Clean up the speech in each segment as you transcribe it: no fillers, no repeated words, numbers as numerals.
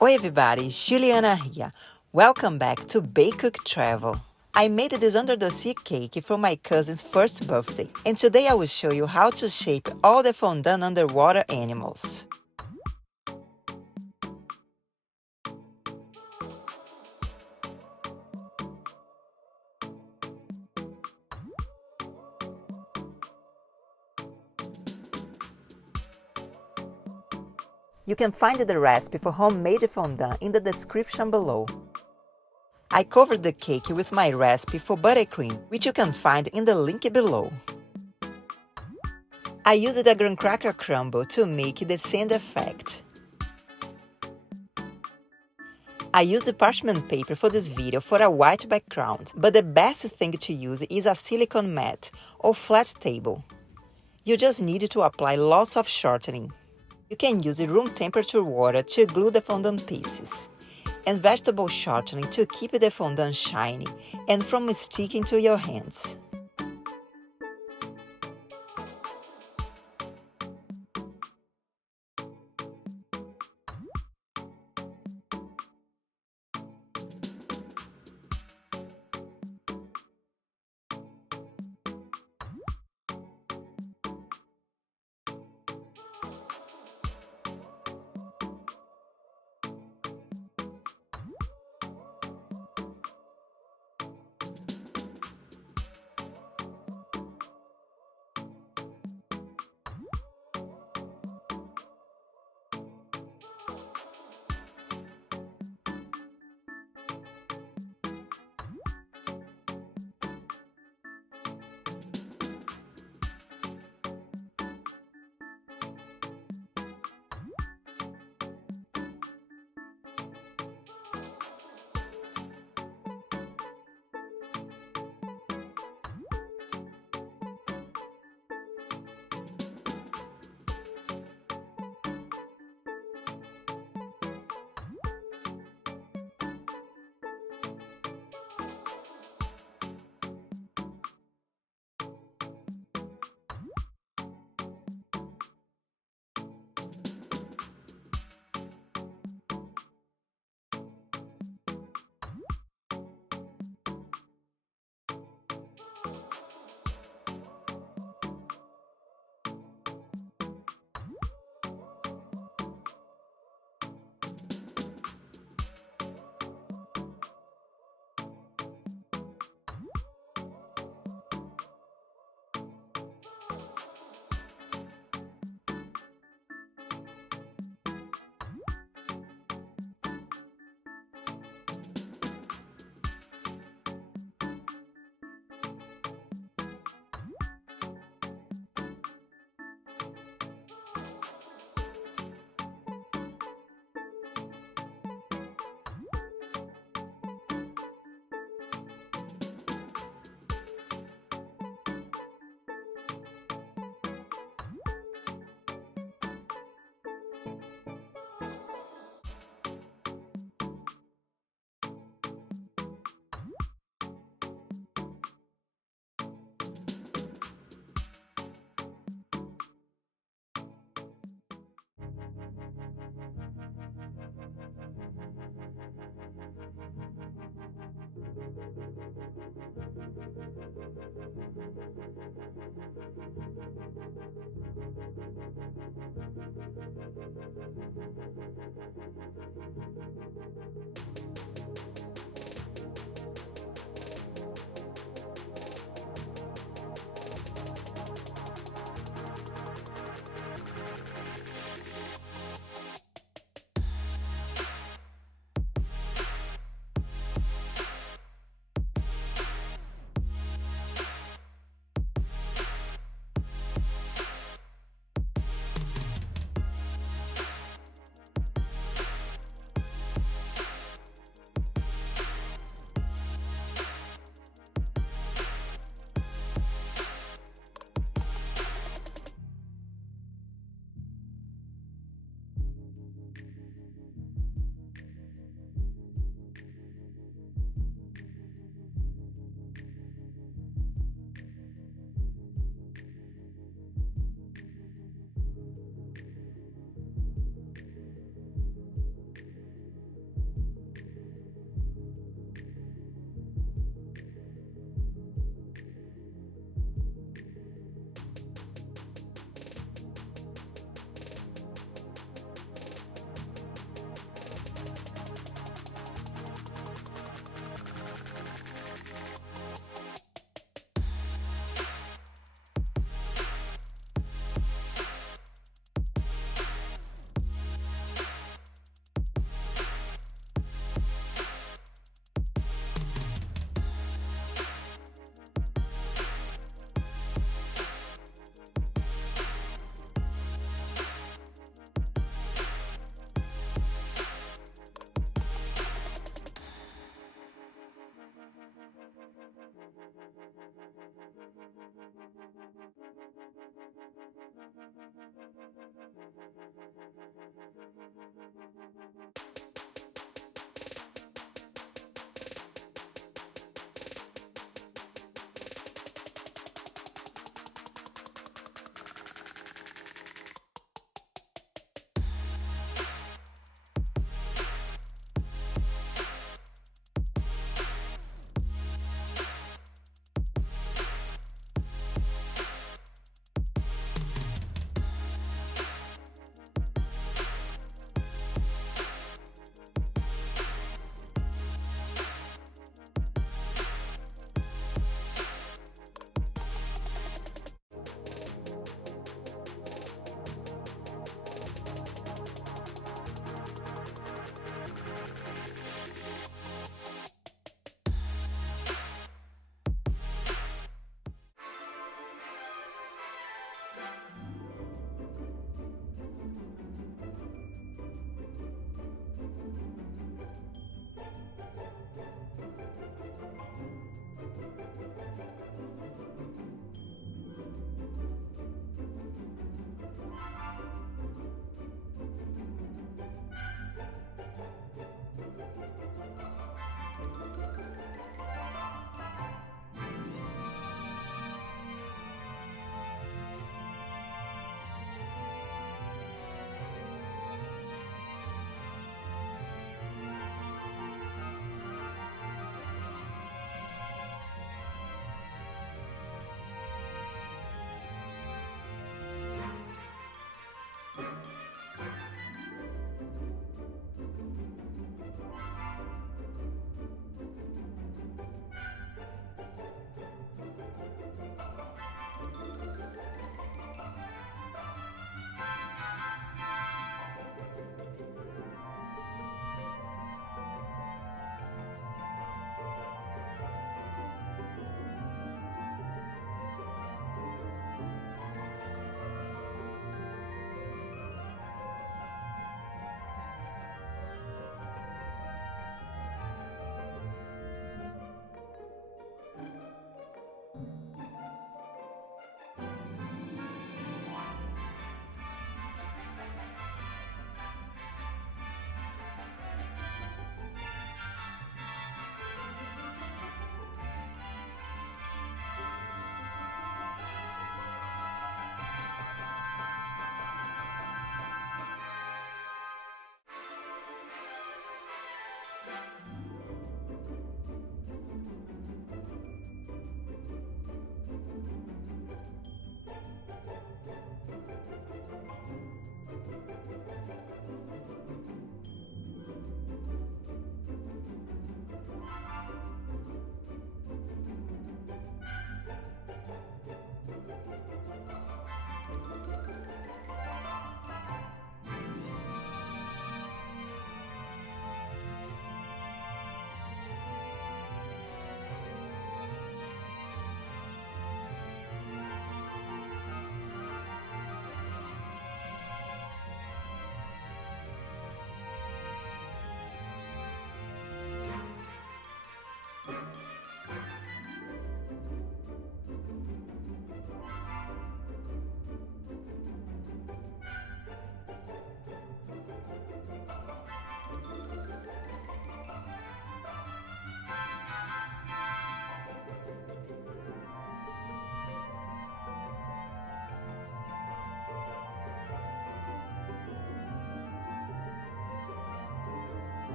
Oi everybody, Juliana here. Welcome back to BakeCookTravel. I made this under-the-sea cake for my cousin's first birthday, and today I will show you how to shape all the fondant underwater animals. You can find the recipe for homemade fondant in the description below. I covered the cake with my recipe for buttercream, which you can find in the link below. I used a graham cracker crumble to make the sand effect. I used parchment paper for this video for a white background, but the best thing to use is a silicone mat or flat table. You just need to apply lots of shortening. You can use room temperature water to glue the fondant pieces, and vegetable shortening to keep the fondant shiny and from sticking to your hands.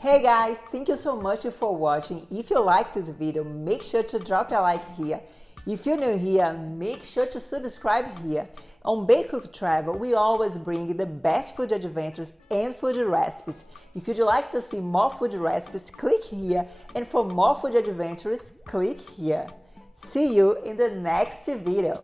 Hey guys, thank you so much for watching. If you like this video, make sure to drop a like here. If you're new here, make sure to subscribe here. On BakeCookTravel, we always bring the best food adventures and food recipes. If you'd like to see more food recipes, click here, and for more food adventures, click here. See you in the next video.